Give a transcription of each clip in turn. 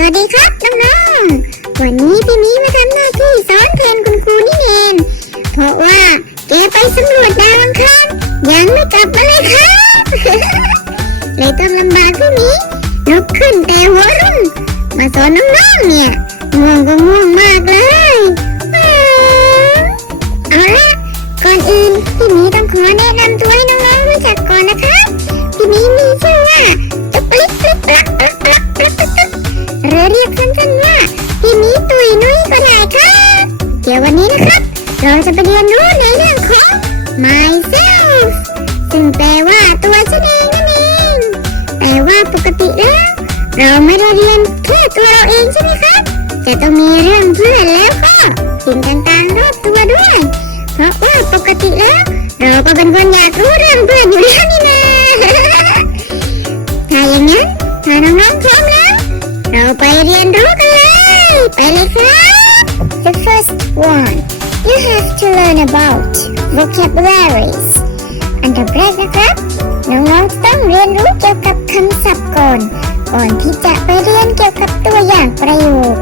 สวัสดีครับน้องๆ วันนี้พี่มีมาทำหน้าที่สอนเพลงคุณครูนี่เองเพราะว่าแกไปสำรวจดาวอังคารยังไม่กลับมาเลยครับเลยต้องลำบากพี่มีลุกขึ้นแต่หัวรุ่งมาสอนน้องๆเนี่ยง่วงก็ง่วงมากเลยเอาละก่อนอื่นพี่มีต้องขอแนะนำตัวให้น้องๆรู้จักก่อนนะครับพี่มีมีชื่อว่าตุ๊กปลิกปลิกปลักลัก วันนี้นะครับ เราจะไปเรียนรู้ในเรื่องของ myself ซึ่งแปลว่าตัวฉันเองนั่นเอง แต่ว่าปกติแล้วเราไม่ได้เรียนแค่ตัวเราเองใช่ไหมครับจะต้องมีเรื่องเพื่อนแล้วก็สิ่งต่างๆรอบตัวด้วย เพราะว่าปกติแล้ว เราก็เป็นคนอยากรู้เรื่องเพื่อนอยู่แล้วนี่นะถ้าอย่างนั้นถ้าน้องๆพร้อมแล้ว เราไปเรียนรู้กันเลย ไปเลยครับ The first one you have to learn about vocabularies อันดับแรกนะครับ น้องๆต้องเรียนรู้เกี่ยวกับคำศัพท์ก่อน ก่อนที่จะไปเรียนเกี่ยวกับตัวอย่างประโยค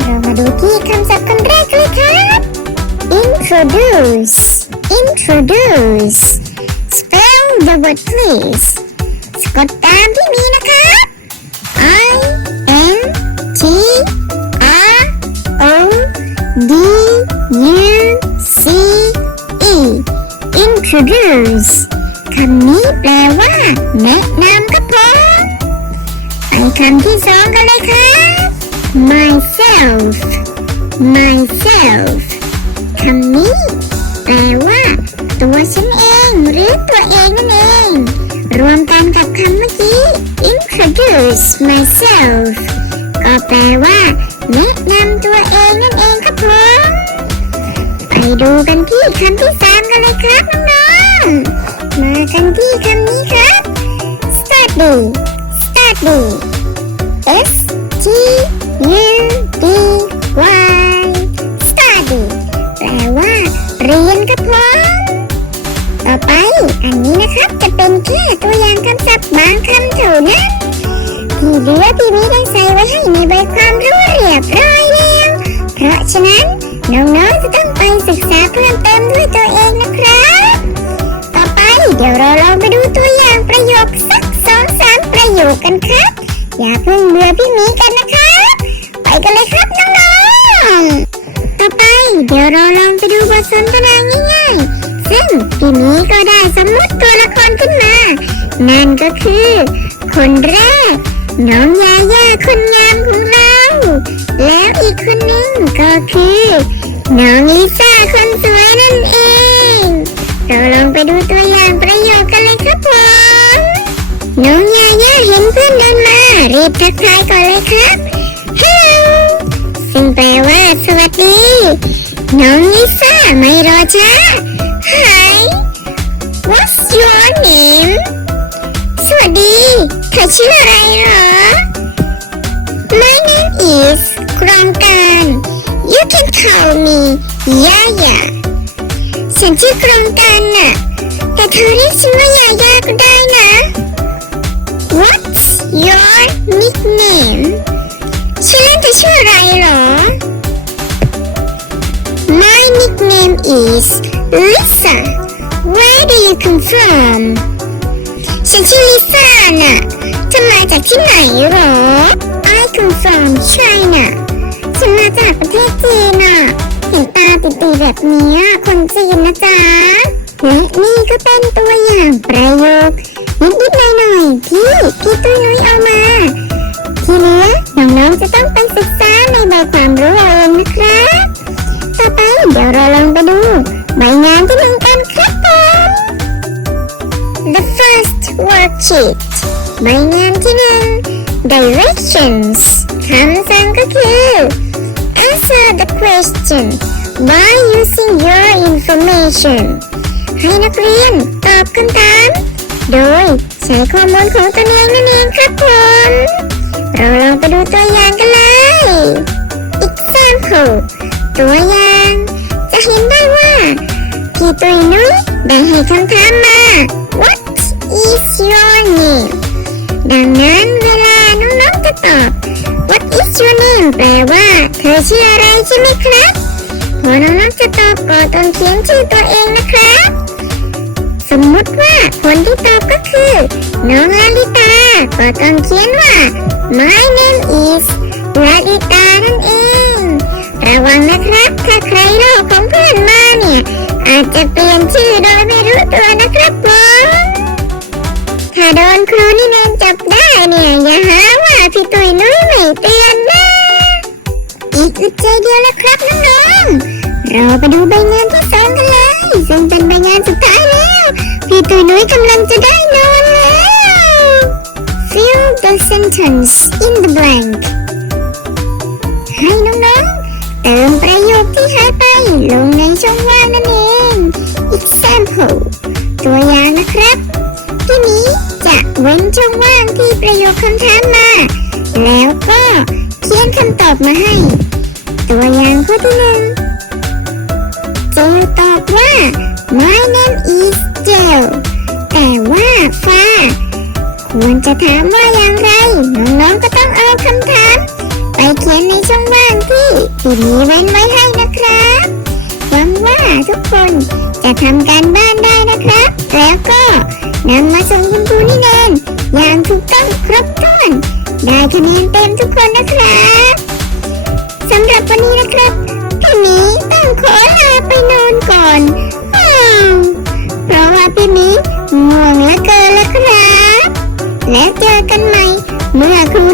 เรามาดูที่คำศัพท์คำแรกเลยครับ introduce introduce spell the word please สะกดตามที่มีนะครับ I introduce คำนี้แปลว่า แนะนำครับผมไปคำที่สองกันเลยครับ myself myself คำนี้ แปลว่า ตัวฉันเอง หรือตัวเองนั่นเอง รวมกันกับคำเมื่อกี้ introduce myself ก็แปลว่า แนะนำตัวเองนั่นเองครับผม ดูกันที่คำที่สามกันเลยครับน้องๆ มากันที่คำนี้ครับ study study S T U D Y study แปลว่า เรียนครับผมต่อไปอันนี้นะครับจะเป็นแค่ตัวอย่างคำศัพท์บางคำเท่านั้นที่เหลือพี่มีได้ใส่ไว้ให้ในใบความรู้เรียบร้อยแล้ว เพราะฉะนั้น น้องๆจะต้องไปศึกษาเพิ่มเติมด้วยตัวเองนะครับ ต่อไปเดี๋ยวเราลองไปดูตัวอย่างประโยคสักสองสามประโยคกันครับ อย่าเพิ่งเบื่อพี่หมีกันนะครับ ไปกันเลยครับน้องๆ ต่อไปเดี๋ยวเราลองไปดูบทสนทนาง่ายๆ ซึ่งพี่หมีก็ได้สมมติตัวละครขึ้นมา นั่นก็คือ คนแรก น้องยาย่าคนงามของเรา แล้วอีกคนนึงก็คือ น้องลิซ่าคนสวยนั่นเอง เราลองไปดูตัวอย่างประโยคกันเลยครับผมน้องยาย่าเห็นเพื่อนเดินมารีบทักทายก่อนเลยครับ Hello ซึ่งแปลว่าสวัสดี น้องลิซ่าไม่รอช้า Hi What's your name สวัสดี เธอชื่ออะไรเหรอ My name is ขามีย่าหย่าฉันชื่อกรงการน่ะ แต่เธอเรียกฉันว่าย่าย่าก็ได้นะ What's your nickname ชื่อเล่นเธอชื่ออะไรหรอ My nickname is Lisa Where do you come from ฉันชื่อลิซ่าน่ะจะมาจากที่ไหนหรอ I come from China ฉันมาจากประเทศจีนน่ะเห็นตาตีๆแบบนี้คนจีนนะจ๊ะและนี่ก็เป็นตัวอย่างประโยคนิดๆหน่อยๆที่พี่ตุ้ยนุ้ยเอามา ทีเหลือน้องๆจะต้องไปศึกษาในใบความรู้เอาเองนะครับต่อไปเดี๋ยวเราลองไปดูใบงานที่หนึ่งกันครับผม The first worksheet ใบงานที่หนึ่ง Directions คำสั่งก็คือ Answer the question by using your information ให้นักเรียนตอบคำถาม โดยใช้ข้อมูลของตนเองนั่นเองครับผม เราลองไปดูตัวอย่างกันเลย Example ตัวอย่าง จะเห็นได้ว่า พี่ตุยนุ้ยได้ให้คำถามมา What is your name ดังนั้นเวลาน้องๆจะตอบ What is your name แปลว่าเธ อชื่ออะไรใช่ไหมครับพอน้องๆจะตอบก็ต้องเขียนชื่อตัวเองนะครับ สมมุติว่าคนที่ตอบก็คือ น้องลาลิตาก็ต้องเขียนว่า my name is ลาลิตานั่นเอง ระวังนะครับ ถ้าใครลอกของเพื่อนมาเนี่ย อาจจะเปลี่ยนชื่อโดยไม่รู้ตัวนะครับผมถ้าโดนครูนี่แนนจับได้เนี่ย อย่าหาว่าพี่ตุยนุ้ย กอึดใจเดียวแล้วครับน้องๆเราไปดูใบงานที่สองกันเลยซึ่งเป็นใบงานสุดท้ายแล้ว พี่ตุยนุ้ยกำลังจะได้นอนแล้ว Fill the sentence in the blank ให้น้องๆ เติมประโยคที่หายไปลงในช่องว่างนั่นเอง Example ตัวอย่างนะครับ ที่นี้จะเว้นช่องว่างที่ประโยคคำถามมา แล้วก็เขียนคำตอบมาให้ ตัวอย่างข้อที่หนึ่งเจลตอบว่า my name is เจลแต่ว่าฟ้า ควรจะถามว่าอย่างไร น้องๆก็ต้องเอาคำถาม ไปเขียนในช่องว่างที่ที่มีเว้นไว้ให้นะครับหวังว่าทุกคนจะทำการบ้านได้นะครับ แล้วก็นำมาส่งคุณครูนี่แนนอย่างถูกต้องครบถ้วนได้คะแนนเต็มทุกคนนะครับ สำหรับวันนี้นะครับพี่หมีต้องขอลาไปนอนก่อนเพราะว่าพี่นิ้ง่วงเหลือเกินแล้วครับ แล้วเจอกันใหม่ เมื่อคุณ